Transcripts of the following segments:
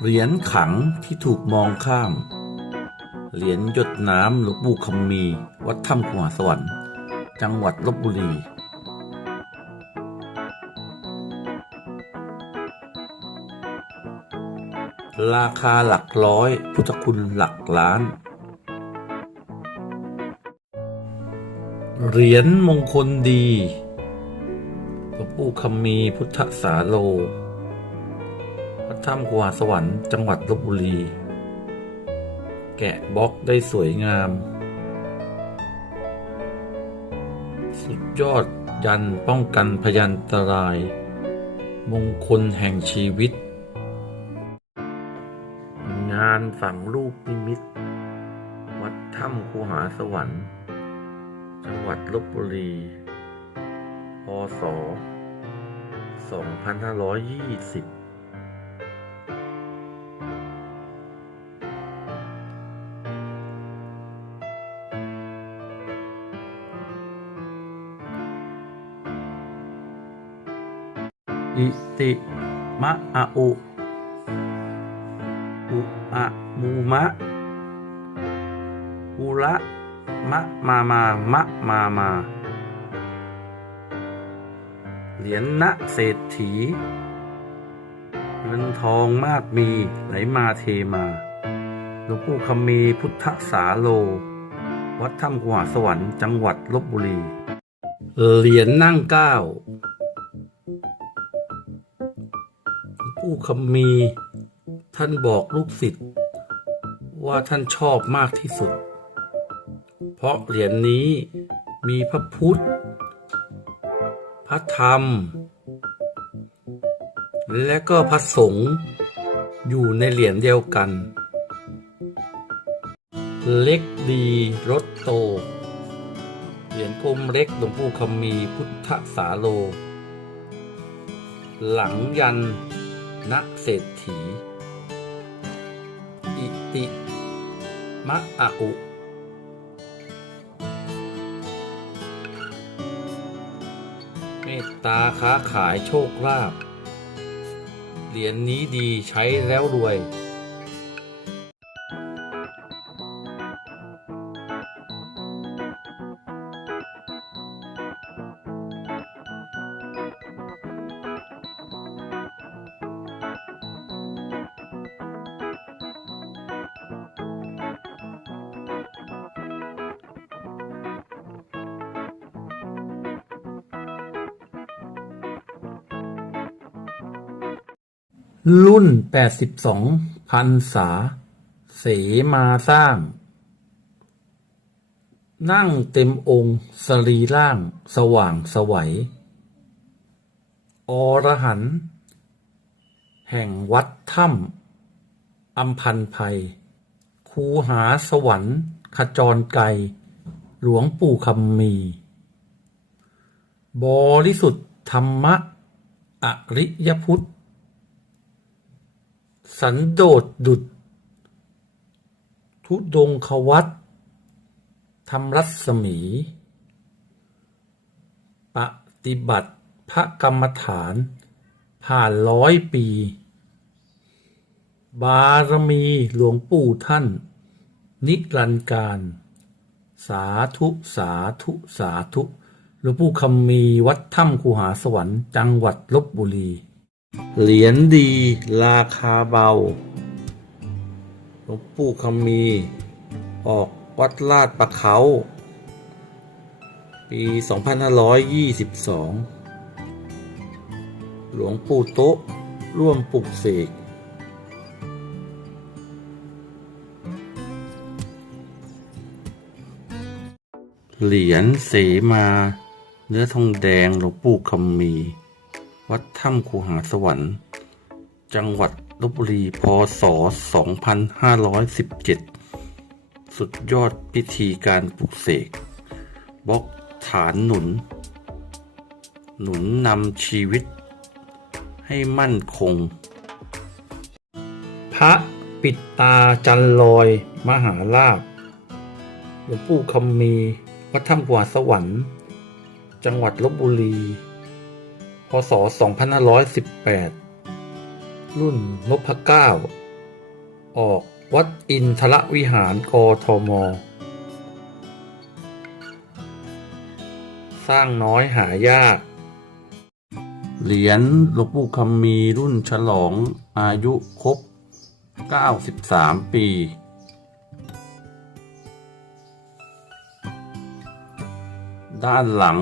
เหรียญขังที่ถูกมองข้าม เหรียญหยดน้ำหลวงปู่คำมี วัดถ้ำขวาสวรรค์ จังหวัดลบบุรี ราคาหลักร้อย พุทธคุณหลักล้าน เหรียญมงคลดี หลวงปู่คำมีพุทธสาโล ถ้ำกวสวรรค์จังหวัดลบบุรี แกะบล็อกได้สวยงาม สุดยอดยันป้องกันพยันตราย มงคลแห่งชีวิต งานฝังรูปนิมิต วัดถ้ำคูหาสวรรค์ จังหวัดลบบุรี พศ 2520 ติมะอะอุอุอะมูมะอุระมะมามามะมามาเหรียญณเศรษฐีเงินทองมากมีไหลมาเทมาหลวงปู่คำมีพุทธสาโล วัดถ้ำกวาสวรรค์จังหวัดลบบุรี เหรียญนั่งเก้า หลวงปู่คำมี ท่านบอกลูกศิษย์ว่าท่านชอบมากที่สุด เพราะเหรียญนี้มีพระพุทธ พระธรรม และก็พระสงฆ์อยู่ในเหรียญเดียวกัน เล็กดีรถโต เหรียญกลมเล็กหลวงปู่คำมีพุทธสาโล หลังยัน นักเศรษฐี อิติ มะอะอุ เมตตาค้าขายโชคลาภ เหรียญนี้ดีใช้แล้วรวย รุ่น 82 พันษา เสมาสร้าง นั่งเต็มองค์สรีร่าง สว่างสวัย อรหันต์แห่งวัดถ้ำอัมพันภัย คูหาสวรรค์ขจรไกล หลวงปู่คำมี บริสุทธิ์ธรรมะ อริยพุทธ สันโดษดุด ทุดงควัตธรรมรัศมี ปฏิบัติพระกรรมฐาน ผ่านร้อยปี บารมีหลวงปู่ท่าน นิรันดร์การ สาธุสาธุสาธุหลวงปู่คำมีวัดถ้ำคูหาสวรรค์จังหวัดลบบุรี เหรียญดีราคาเบา หลวงปู่คำมี ออกวัดลาดประเขา ปี 2522 หลวงปู่โต๊ะ ร่วมปลุกเสก เหรียญเสมา เนื้อทองแดงหลวงปู่คำมี วัดถ้ำคูหาสวรรค์ จังหวัดลบบุรีพศ 2517 สุดยอดพิธีการปลุกเสกบล็อกฐานหนุน หนุนนำชีวิต ให้มั่นคง พระปิดตาจันลอย มหาลาภหลวงปู่คำมี วัดถ้ำกวาสวรรค์ จังหวัดลบบุรี ศ 2518 รุ่นนพเก้า ออกวัดอินทรวิหารกทม สร้างน้อยหายาก เหรียญหลวงปู่คำมีรุ่นฉลองอายุครบ 93 ปีด้านหลัง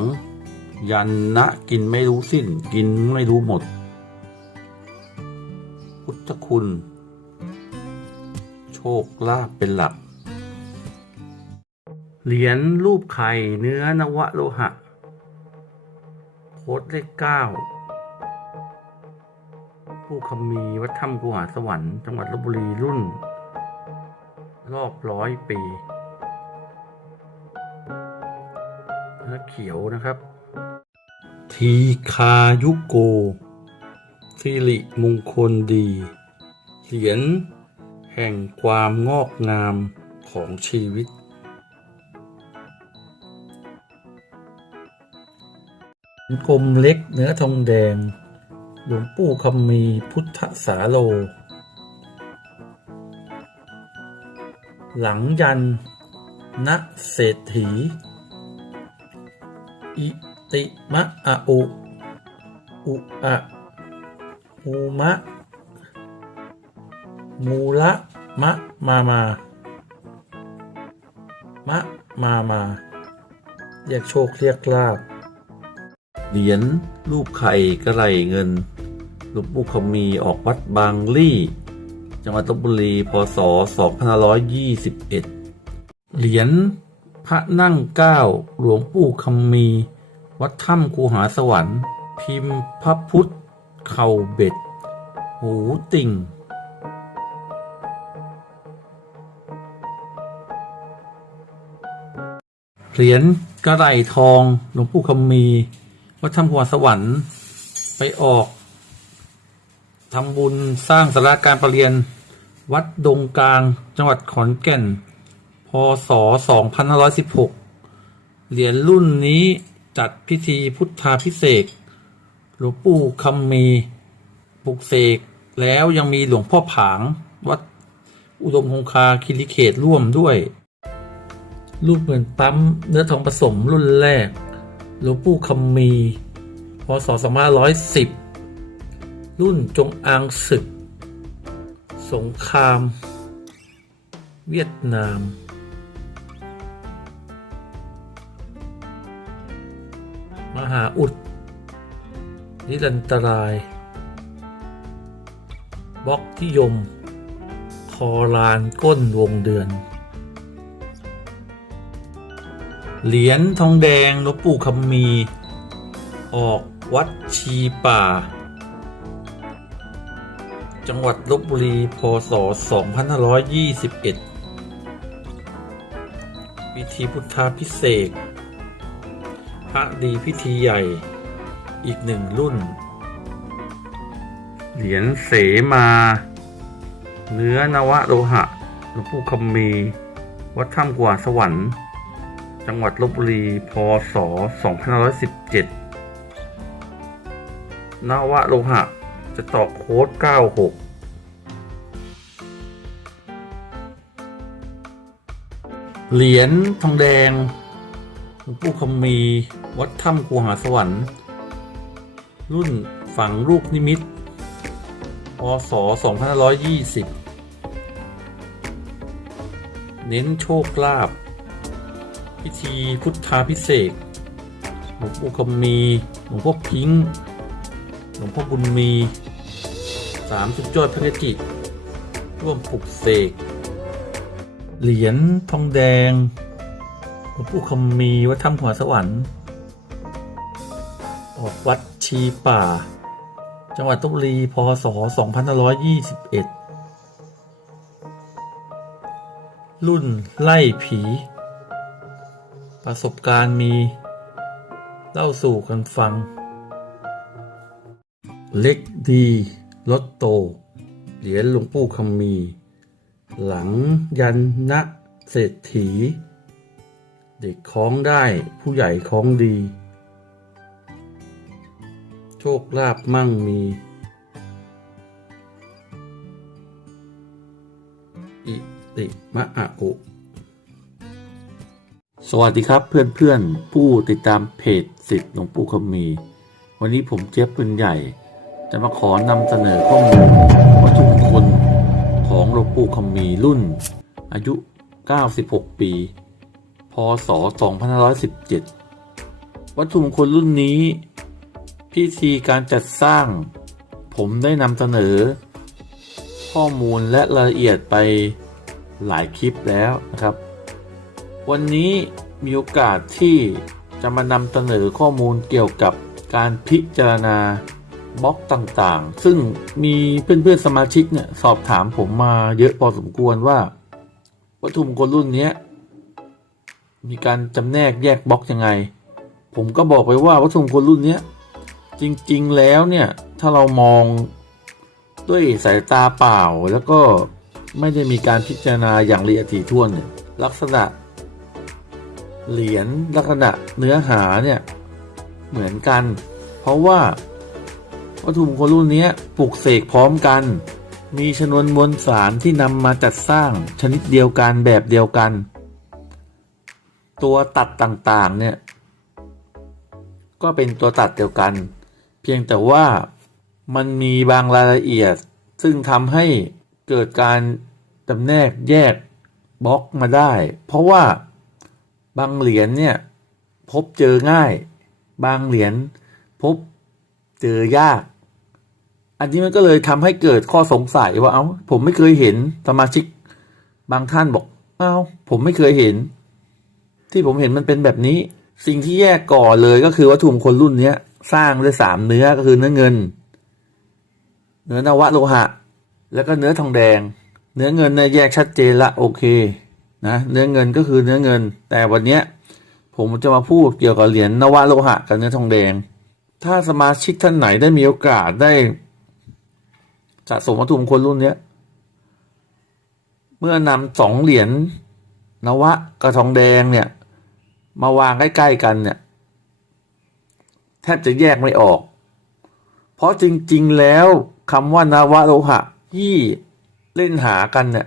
ยันนะกินไม่รู้สิ้น กินไม่รู้หมด พุทธคุณ โชคลาภเป็นหลัก เหรียญรูปไข่เนื้อนวโลหะโคดเลขเก้าผู้คำมีวัดถ้ำกูหาสวรรค์จังหวัดลบบุรีรุ่น รอบร้อยปีเนื้อเขียวนะครับ ทีคายุโกสิริมงคลดี เหรียญแห่งความงอกงามของชีวิต กลมเล็กเนื้อทองแดง หลวงปู่คำมีพุทธสาโล หลังยันณเศรษฐีอิ ติมะอะอุอุอะมูมะ มูละมะมามามะมามาเรียกโชคเรียกลาบเหรียญรูปไข่กระไรเงินหลวงปู่คำมีออกวัดบางลี่ จังหวัดลบบุรีพศ 2521 เหรียญพระนั่งเก้าหลวงปู่คำมี วัดถ้ำคูหาสวรรค์ พิมพ์พระพุทธ เข่าเบ็ด หูติ่ง เหรียญกระไรทองหลวงปู่คำมี วัดถ้ำคูหาสวรรค์ไปออกทำบุญสร้างสาราการประเรียน วัดดงกลาง จังหวัดขอนแก่น พศ 2516 เหรียญรุ่นนี้ จัดพิธีพุทธาพิเศษหลวงปู่คำมีปลุกเสกแล้วยังมีหลวงพ่อผาง วัดอุดมคงคาคิริเขตร่วมด้วย รูปเหมือนปั๊มเนื้อทองผสมรุ่นแรก หลวงปู่คำมีพศ2510 รุ่นจงอางศึก สงคราม เวียดนาม หาอุด นิรันตราย บล็อกที่ยม คอลานก้นวงเดือน เหรียญทองแดงหลวงปู่คำมี ออกวัดชีป่า จังหวัดลบบุรี พศ 2521พิธีพุทธาพิเศษ พระดีพิธีใหญ่ อีกหนึ่งรุ่น เหรียญเสมา เนื้อนวะโลหะหลวงปู่คำมี วัดถ้ำกว่าสวรรค์ จังหวัดลบบุรี พศ 2517 นวะโลหะ จะต่อโค้ด 96เหรียญทองแดง งปู่คำมี วัดถ้ำคูหาสวรรค์ รุ่นฝังลูกนิมิตพศ2520 เน้นโชคลาภพิธีพุทธาพิเศษหลวงปู่คำมี หลวงพ่อพิงค์หลวงพ่อบุญมีสามสุดยอดพระเนจิร่วมปลุกเสก เหรียญทองแดง หลวงปู่คำมีวัดถ้ำหัวสวรรค์ออกวัดชีป่า จังหวัดลพบุรีพศ2521 รุ่นไล่ผี ประสบการณ์มี เล่าสู่กันฟัง เล็กดีลดโต เหรียญหลวงปู่คำมี หลังยันนะเศรษฐี เด็กคล้องได้ผู้ใหญ่คล้องดี โชคลาภมั่งมี อิติมะอะอุสวัสดีครับเพื่อนๆ ผู้ติดตามเพจสิทธิ์หลวงปู่คำมี วันนี้ผมเจี๊ยบปืนใหญ่ จะมาขอนำเสนอข้อมูลวัตถุมงคลของหลวงปู่คำมีรุ่น อายุ 96 ปี พศ 2517 วัตถุมงคลรุ่นนี้ พิธีการจัดสร้าง ผมได้นำเสนอ ข้อมูลและรายละเอียดไปหลายคลิปแล้วนะครับ วันนี้มีโอกาสที่จะมานำเสนอข้อมูลเกี่ยวกับการพิจารณาบล็อกต่างๆ ซึ่งมีเพื่อนๆสมาชิกเนี่ยสอบถามผมมาเยอะพอสมควรว่า วัตถุมงคลรุ่นนี้ มีการจำแนกแยกบล็อกยังไง ผมก็บอกไปว่าวัตถุมงคลรุ่นนี้จริงๆแล้วเนี่ย ถ้าเรามองด้วยสายตาเปล่าแล้วก็ไม่ได้มีการพิจารณาอย่างละเอียดถี่ถ้วนเนี่ยลักษณะ เหรียญลักษณะเนื้อหาเนี่ย เหมือนกัน เพราะว่าวัตถุมงคลรุ่นนี้ปลูกเสกพร้อมกัน มีชนวนมวลสารที่นำมาจัดสร้างชนิดเดียวกันแบบเดียวกัน ตัวตัดต่างๆเนี่ยก็เป็นตัวตัดเดียวกัน เพียงแต่ว่ามันมีบางรายละเอียด ซึ่งทำให้เกิดการจำแนกแยกบล็อกมาได้ เพราะว่าบางเหรียญเนี่ยพบเจอง่าย บางเหรียญพบเจอยาก อันนี้มันก็เลยทำให้เกิดข้อสงสัยว่าเอา้าผมไม่เคยเห็นสมาชิกบางท่านบอกเอา้าผมไม่เคยเห็น ที่ผมเห็นมันเป็นแบบนี้ สิ่งที่แยกก่อนเลยก็คือวัตถุมงคลรุ่นเนี้ยสร้างด้วยสามเนื้อก็คือเนื้อเงิน เนื้อนวะโลหะ แล้วก็เนื้อทองแดง เนื้อเงินเนี่ยแยกชัดเจนละโอเคนะเนื้อเงินก็คือเนื้อเงิน แต่วันเนี้ยผมจะมาพูดเกี่ยวกับเหรียญนวโลหะกับเนื้อทองแดง ถ้าสมาชิกท่านไหนได้มีโอกาสได้สะสมวัตถุมงคลรุ่นเนี้ยเมื่อนำสองเหรียญนวะกับทองแดงเนี่ย มาวางใกล้ๆกันเนี่ยแทบจะแยกไม่ออก เพราะจริงๆแล้วคำว่านาวะโลหะที่เล่นหากันเนี่ย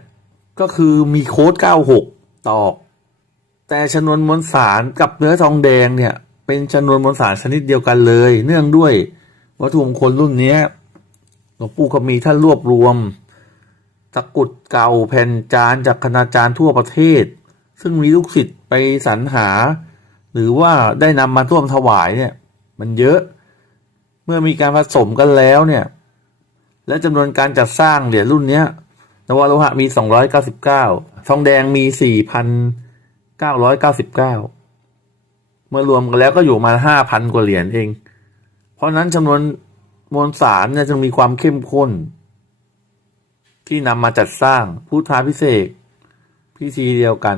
ก็คือมีโค้ด 96 ตอก แต่ชนวนมวลสารกับเนื้อทองแดงเนี่ย เป็นชนวนมวลสารชนิดเดียวกันเลย เนื่องด้วยวัตถุมงคลรุ่นนี้หลวงปู่ก็มีท่านรวบรวม ตะกุดเก่าแผ่นจานจากคณาจารย์ทั่วประเทศ ซึ่งมีลูกศิษย์ไปสรรหา หรือว่าได้นำมาร่วมถวายเนี่ย มันเยอะเมื่อมีการผสมกันแล้วเนี่ย และจำนวนการจัดสร้างเหรียญรุ่นนี้นวโลหะมี 299 ทองแดงมี 4,999 เมื่อรวมกันแล้วก็อยู่มา 5,000 กว่าเหรียญเอง เพราะนั้นจำนวนมวลสารเนี่ยจึงมีความเข้มข้น ที่นำมาจัดสร้างพุทธาพิเศษพิธีเดียวกัน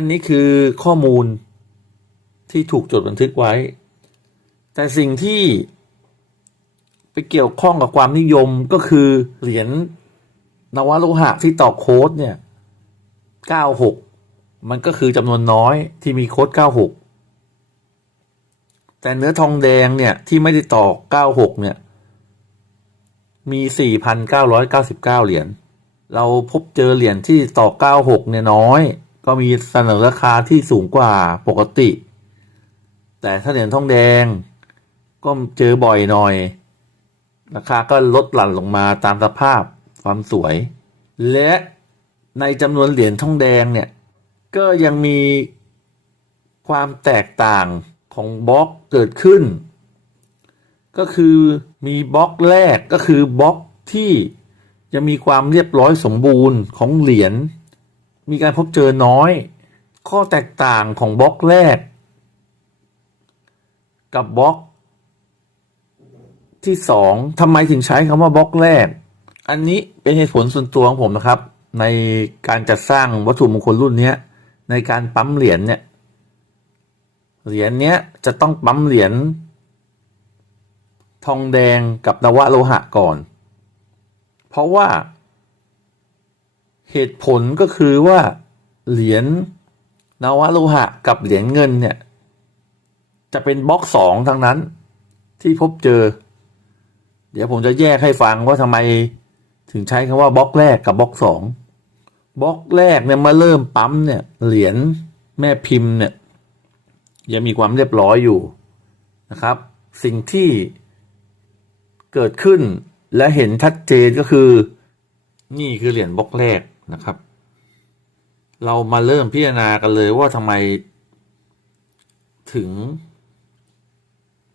อันนี้คือข้อมูลที่ถูกจดบันทึกไว้ แต่สิ่งที่ไปเกี่ยวข้องกับความนิยมก็คือเหรียญนวโลหะที่ต่อโค้ดเนี่ย 96 มันก็คือจำนวนน้อยที่มีโค้ด 96 แต่เนื้อทองแดงเนี่ยที่ไม่ได้ต่อ 96 เนี่ย มี 4,999 เหรียญ เราพบเจอเหรียญที่ต่อ 96 เนี่ยน้อย ก็มีเสนอราคาที่สูงกว่าปกติ แต่ถ้าเหรียญทองแดง ก็เจอบ่อยหน่อย ราคาก็ลดหลั่นลงมาตามสภาพความสวย และในจำนวนเหรียญทองแดงเนี่ย ก็ยังมีความแตกต่างของบล็อกเกิดขึ้น ก็คือมีบล็อกแรกก็คือบล็อกที่จะมีความเรียบร้อยสมบูรณ์ของเหรียญ มีการพบเจอน้อย ข้อแตกต่างของบล็อกแรก กับบล็อก ที่สองทำไมถึงใช้คำว่าบล็อกแรก อันนี้เป็นเหตุผลส่วนตัวของผมนะครับ ในการจัดสร้างวัตถุมงคลรุ่นเนี้ในการปั๊มเหรียญเนี่ยเหรียญเนี้ยจะต้องปั๊มเหรียญทองแดงกับนวะโลหะก่อน เพราะว่า เหตุผลก็คือว่าเหรียญนวะโลหะกับเหรียญเงินเนี่ย จะเป็นบล็อกสองทั้งนั้นที่พบเจอ เดี๋ยวผมจะแยกให้ฟังว่าทำไมถึงใช้คำว่าบล็อกแรกกับบล็อกสองบล็อกแรกเนี่ยมาเริ่มปั๊มเนี่ยเหรียญแม่พิมพ์เนี่ยยังมีความเรียบร้อยอยู่นะครับ สิ่งที่เกิดขึ้นและเห็นชัดเจนก็คือ นี่คือเหรียญบล็อกแรก นะครับ เรามาเริ่มพิจารณากันเลยว่าทำไมถึง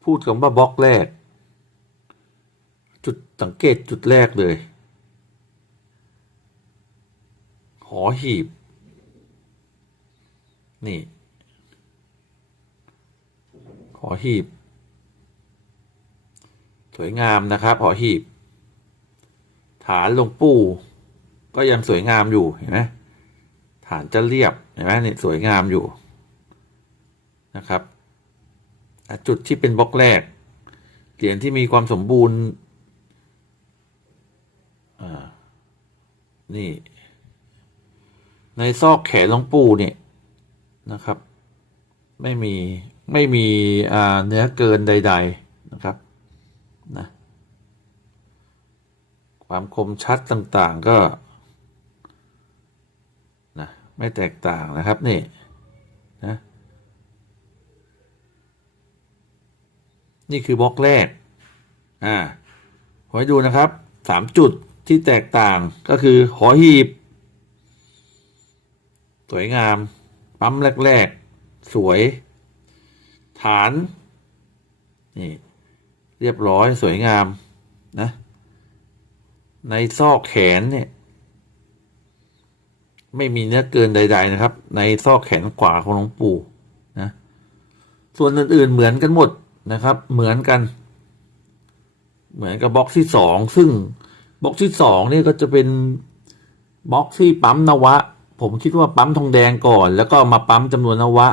พูดคำว่าบล็อกแรก จุดสังเกตจุดแรกเลย หอหีบ นี่ หอหีบ สวยงามนะครับ หอหีบ ฐานลงปู ก็ยังสวยงามอยู่เห็นไหมฐานจะเรียบเห็นไหมนี่สวยงามอยู่นะครับ จุดที่เป็นบล็อกแรกเหรียญที่มีความสมบูรณ์นี่ ในซอกแขนหลวงปู่เนี่ยนะครับ ไม่มีไม่มีเนื้อเกินใด ๆนะครับนะความคมชัดต่างๆก็ ไม่แตกต่างนะครับนี่นะนี่คือบล็อกแรกอ่าขอให้ดูนะครับสามจุดที่แตกต่างก็คือหอหีบ สวยงาม ปั๊มแรก ๆ สวย ฐาน นี่ เรียบร้อยสวยงามนะ ในซอกแขนเนี่ย ไม่มีเนื้อเกินใด ๆ นะครับ ในซอกแขนขวาของหลวงปู่นะส่วนอื่นๆเหมือนกันหมดนะครับ เหมือนกัน เหมือนกับบล็อกที่สองซึ่งบล็อกที่สองนี่ก็จะเป็นบล็อกที่ปั๊มนวะ ผมคิดว่าปั๊มทองแดงก่อน แล้วก็มาปั๊มจำนวนนวะ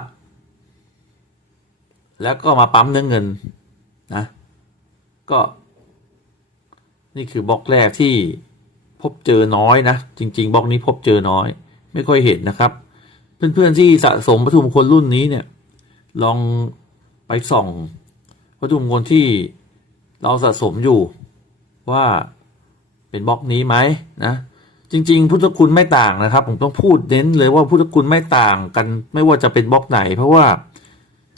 แล้วก็มาปั๊มเนื้อเงินนะก็ นี่คือบล็อกแรกที่พบเจอน้อยนะ จริง ๆบล็อกนี้พบเจอน้อย ไม่ค่อยเห็นนะครับ เพื่อนๆที่สะสมวัตถุมงคลรุ่นนี้เนี่ย ลองไปส่องวัตถุมงคลที่เราสะสมอยู่ว่าเป็นบล็อกนี้ไหมนะ จริง ๆ พุทธคุณไม่ต่างนะครับ ผมต้องพูดเน้นเลยว่าพุทธคุณไม่ต่างกัน ไม่ว่าจะเป็นบล็อกไหน เพราะว่า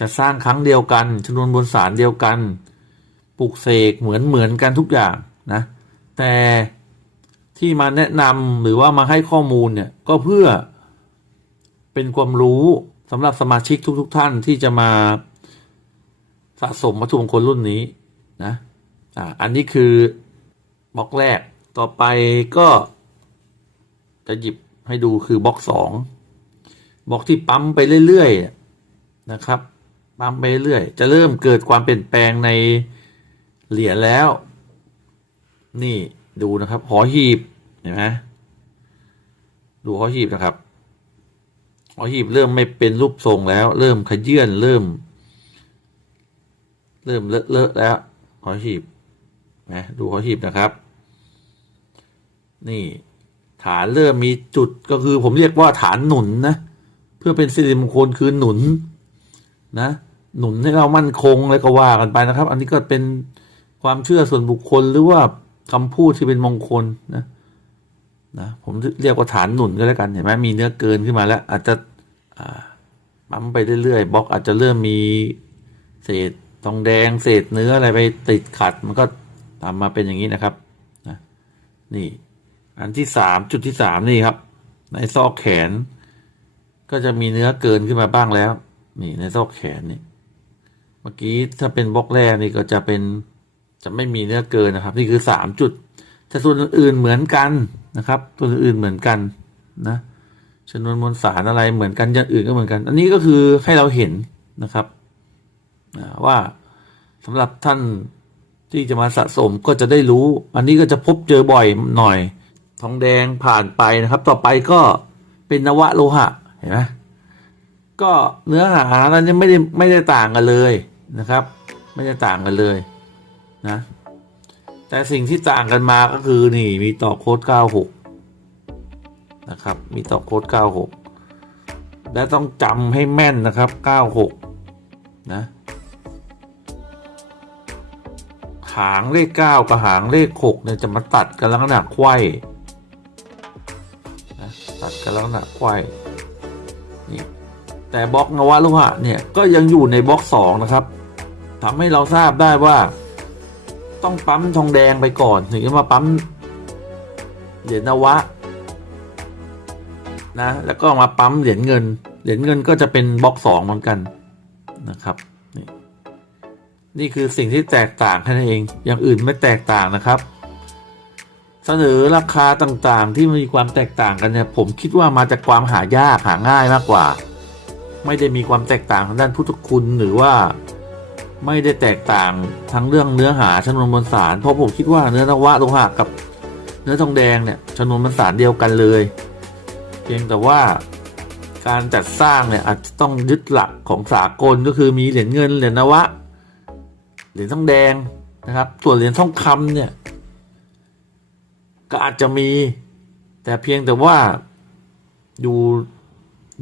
จะสร้างครั้งเดียวกันจำนวนบนสารเดียวกันปลุกเสกเหมือนเหมือนกันทุกอย่างนะ แต่ ที่มาแนะนำหรือว่ามาให้ข้อมูลเนี่ยก็เพื่อเป็นความรู้สำหรับสมาชิกทุกๆท่านที่จะมาสะสมวัตถุมงคลรุ่นนี้นะอ่าอันนี้คือบล็อกแรกต่อไปก็จะหยิบให้ดูคือบล็อกสองบล็อกที่ปั๊มไปเรื่อยๆนะครับ ปั๊มไปเรื่อยจะเริ่มเกิดความเปลี่ยนแปลงในเหรียญแล้ว นี่ดูนะครับหอหีบ เห็นไหมดูหอหีบนะครับหอหีบเริ่มไม่เป็นรูปทรงแล้ว เริ่มขยื่นเริ่ม เริ่มเลอะเลอะแล้วหอหีบนะดูหอหีบนะครับ นี่ฐานเริ่มมีจุดก็คือผมเรียกว่าฐานหนุนนะ เพื่อเป็นสิริมงคลคือหนุนนะ หนุนให้เรามั่นคงอะไรก็ว่ากันไปนะครับ อันนี้ก็เป็นความเชื่อส่วนบุคคลหรือว่าคำพูดที่เป็นมงคลนะ นะผมเรียกว่าฐานหนุนก็แล้วกันเห็นไหมมีเนื้อเกินขึ้นมาแล้ว อาจจะปั๊มไปเรื่อยๆบล็อกอาจจะเริ่มมีเศษทองแดงเศษเนื้ออะไรไปติดขัด มันก็ตามมาเป็นอย่างนี้นะครับนะนี่ อันที่สามจุดที่สามนี่ครับ ในซอกแขน ก็จะมีเนื้อเกินขึ้นมาบ้างแล้ว นี่ในซอกแขนนี่เมื่อกี้ถ้าเป็นบล็อกแรกนี่ก็จะเป็นจะไม่มีเนื้อเกินนะครับ นี่คือสามจุด แต่ส่วนอื่นเหมือนกันนะครับส่วนอื่นเหมือนกันนะจำนวนมวลสารอะไรเหมือนกันอย่างอื่นก็เหมือนกัน อันนี้ก็คือให้เราเห็นนะครับอ่าว่าสำหรับท่านที่จะมาสะสมก็จะได้รู้ อันนี้ก็จะพบเจอบ่อยหน่อย ทองแดงผ่านไปนะครับ ต่อไปก็เป็นนวะโลหะเห็นไหมก็เนื้อหานั้นไม่ได้ไม่ได้ต่างกันเลยนะครับ ไม่ได้ต่างกันเลยนะ แต่สิ่งที่ต่างกันมาก็คือนี่มีต่อโค้ด 96 นะครับ มีต่อโค้ด 96 และต้องจำให้แม่นนะครับ 96 นะหางเลขเก้ากับหางเลขหกเนี่ย จะมาตัดกันลักษณะไขว้นะตัดกันลักษณะไขว้นี่แต่บล็อกนวโลหะเนี่ย ก็ยังอยู่ในบล็อกสองนะครับทำให้เราทราบได้ว่า ต้องปั๊มทองแดงไปก่อน ถึงจะมาปั๊มเหรียญนวะ นะ แล้วก็มาปั๊มเหรียญเงิน เหรียญเงินก็จะเป็นบล็อกสองเหมือนกันนะครับ นี่นี่คือสิ่งที่แตกต่างแค่นั้นเอง อย่างอื่นไม่แตกต่างนะครับ เสนอราคาต่างๆ ที่มีความแตกต่างกันเนี่ย ผมคิดว่ามาจากความหายากหาง่ายมากกว่า ไม่ได้มีความแตกต่างทางด้านพุทธคุณหรือว่า ไม่ได้แตกต่างทั้งเรื่องเนื้อหาชนวนมวลสาร เพราะผมคิดว่าเนื้อนวะโลหะกับเนื้อทองแดงเนี่ยชนวนมวลสารเดียวกันเลย เพียงแต่ว่าการจัดสร้างเนี่ยอาจจะต้องยึดหลักของสากลก็คือมีเหรียญเงินเหรียญนวะเหรียญทองแดงนะครับ ส่วนเหรียญทองคำเนี่ย ก็อาจจะมี แต่เพียงแต่ว่าอยู่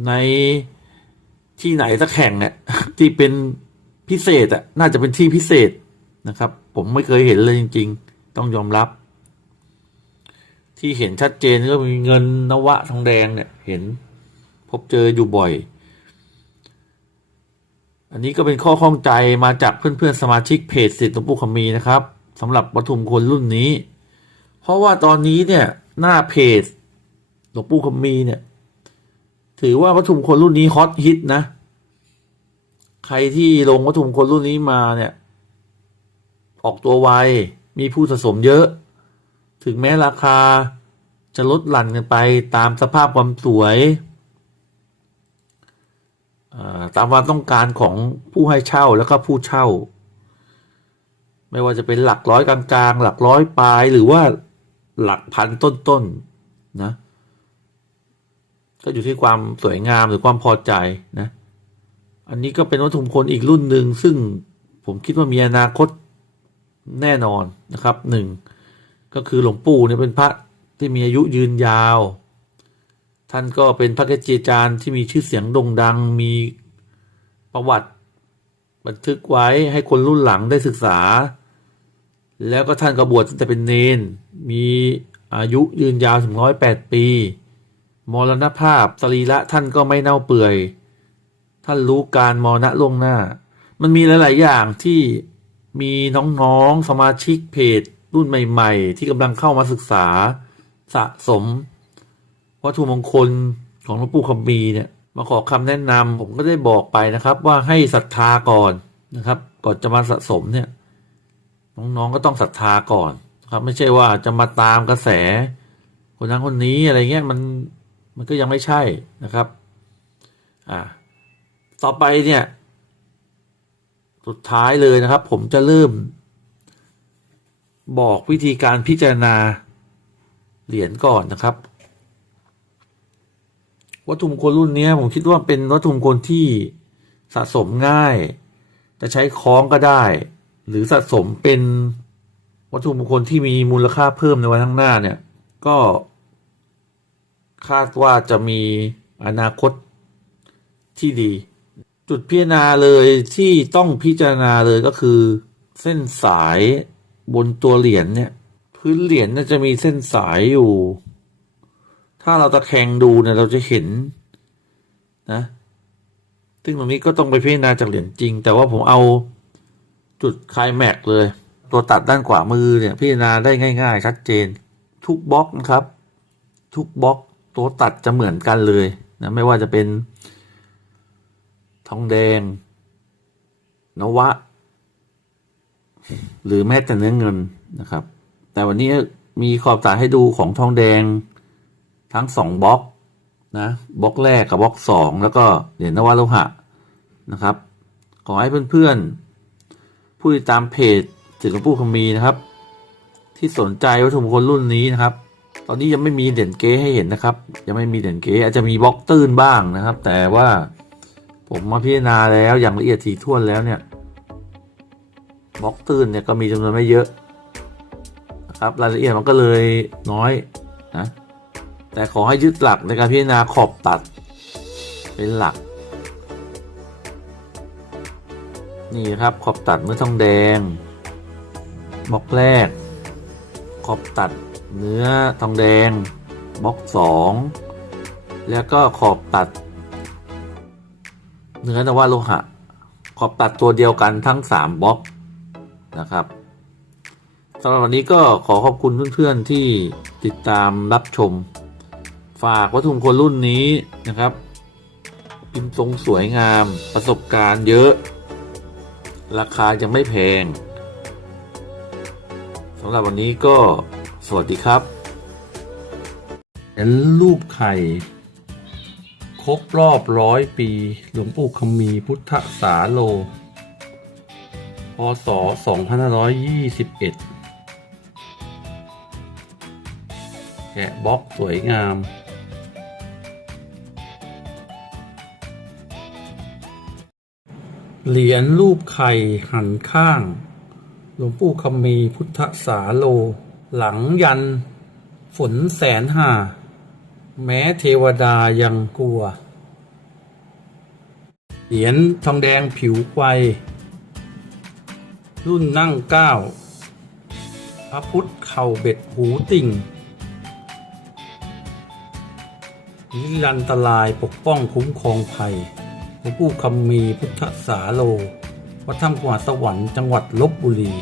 ในที่ไหนสักแห่งเนี่ยที่เป็น พิเศษอะน่าจะเป็นที่พิเศษนะครับ ผมไม่เคยเห็นเลยจริง ๆ ต้องยอมรับ ที่เห็นชัดเจนก็มีเงินนวะทองแดงเนี่ย เห็น พบเจออยู่บ่อย อันนี้ก็เป็นข้อข้องใจมาจากเพื่อนๆสมาชิกเพจสิทธิ์หลวงปู่คำมีนะครับสำหรับวัตถุมคลรุ่นนี้ เพราะว่าตอนนี้เนี่ย หน้าเพจหลวงปู่คำมีเนี่ย ถือว่าวัตถุมคลรุ่นนี้ฮอตฮิตนะ ใครที่ลงวัตถุมงคลรุ่นนี้มาเนี่ย ออกตัวไว มีผู้สะสมเยอะ ถึงแม้ราคาจะลดหลั่นกันไปตามสภาพความสวย ตามความต้องการของผู้ให้เช่าแล้วก็ผู้เช่า ไม่ว่าจะเป็นหลักร้อยกลางๆ หลักร้อยปลายหรือว่าหลักพันต้นๆนะก็อยู่ที่ความสวยงามหรือความพอใจนะ อันนี้ก็เป็นวัตถุมงคลอีกรุ่นหนึ่งซึ่งผมคิดว่ามีอนาคตแน่นอนนะครับหนึ่งก็คือหลวงปู่เนี่ยเป็นพระที่มีอายุยืนยาว ท่านก็เป็นพระเกจิอาจารย์ที่มีชื่อเสียงโด่งดังมีประวัติบันทึกไว้ให้คนรุ่นหลังได้ศึกษา แล้วก็ท่านก็บวชตั้งแต่เป็นเนน มีอายุยืนยาวถึงร้อยแปดปี มรณภาพสรีระท่านก็ไม่เน่าเปื่อย ท่านรู้การมรณะล่วงหน้า มันมีหลาย ๆ อย่างที่มีน้อง ๆ สมาชิกเพจ รุ่นใหม่ ๆ ที่กำลังเข้ามาศึกษาสะสม วัตถุมงคลของหลวงปู่คำมีเนี่ยมาขอคำแนะนำผมก็ได้บอกไปนะครับ ว่าให้ศรัทธาก่อนนะครับ ก่อนจะมาสะสมเนี่ย น้อง ๆ ก็ต้องศรัทธาก่อนครับ ไม่ใช่ว่าจะมาตามกระแส คนนั้นคนนี้อะไรเงี้ยมันมันก็ยังไม่ใช่นะครับ อ่า ต่อไปเนี่ย สุดท้ายเลยนะครับ ผมจะเริ่ม บอกวิธีการพิจารณาเหรียญก่อนนะครับ วัตถุมงคลรุ่นนี้ผมคิดว่าเป็นวัตถุมงคลที่สะสมง่าย จะใช้คล้องก็ได้ หรือสะสมเป็นวัตถุมงคลที่มีมูลค่าเพิ่มในวันข้างหน้าเนี่ย ก็คาดว่าจะมีอนาคตที่ดี จุดพิจารณาเลยที่ต้องพิจารณาเลยก็คือ เส้นสายบนตัวเหรียญเนี่ย พื้นเหรียญน่าจะมีเส้นสายอยู่ ถ้าเราตะแคงดูเนี่ยเราจะเห็นนะซึ่งตรงนี้ก็ต้องไปพิจารณาจากเหรียญจริง แต่ว่าผมเอาจุดคลายแม็กเลย ตัวตัดด้านขวามือเนี่ย พิจารณาได้ง่าย ๆ ชัดเจน ทุกบล็อกนะครับ ทุกบล็อกตัวตัดจะเหมือนกันเลยนะไม่ว่าจะเป็น ทองแดง นวะ หรือแม้แต่เนื้อเงินนะครับ แต่วันนี้มีขอบตัดให้ดูของทองแดง ทั้งสองบล็อกนะบล็อกแรกกับบล็อกสองแล้วก็เหรียญนวะโลหะนะครับ ขอให้เพื่อนๆ ผู้ติดตามเพจศิลปผู้คมีนะครับ ที่สนใจวัตถุมงคลรุ่นนี้นะครับ ตอนนี้ยังไม่มีเหรียญเก๊ให้เห็นนะครับ ยังไม่มีเหรียญเก๊อาจจะมีบล็อกตื้นบ้างนะครับ แต่ว่า ผมมาพิจารณาแล้วอย่างละเอียดถี่ถ้วนแล้วเนี่ยบล็อกตื้นเนี่ยก็มีจำนวนไม่เยอะนะครับรายละเอียดมันก็เลยน้อยนะแต่ขอให้ยึดหลักในการพิจารณาขอบตัดเป็นหลัก นี่ครับขอบตัดเมื่อทองแดงบล็อกแรก ขอบตัดเนื้อทองแดงบล็อกสองแล้วก็ขอบตัด เนื้อนวโลหะ ขอบตัดตัวเดียวกันทั้งสามบล็อกนะครับสำหรับวันนี้ก็ขอขอบคุณเพื่อนๆที่ติดตามรับชม ฝากวัตถุมงคลรุ่นนี้นะครับพิมพ์ทรงสวยงามประสบการณ์เยอะ ราคายังไม่แพงสำหรับวันนี้ก็สวัสดีครับเห็นรูปไข่ ครบรอบร้อยปี หลวงปู่คำมีพุทธสาโล พศ 2521 แกะบล็อกสวยงาม เหรียญรูปไข่หันข้าง หลวงปู่คำมีพุทธสาโล หลังยัน ฝนแสนห่า แม้เทวดายังกลัว เหรียญทองแดงผิวไฟรุ่นนั่งเก้าพระพุทธเข่าเบ็ดหูติ่ง นิรันตรายปกป้องคุ้มครองภัยหลวงปู่คำมีพุทธสาโล วัดถ้ำกวาสวรรค์จังหวัดลบบุรี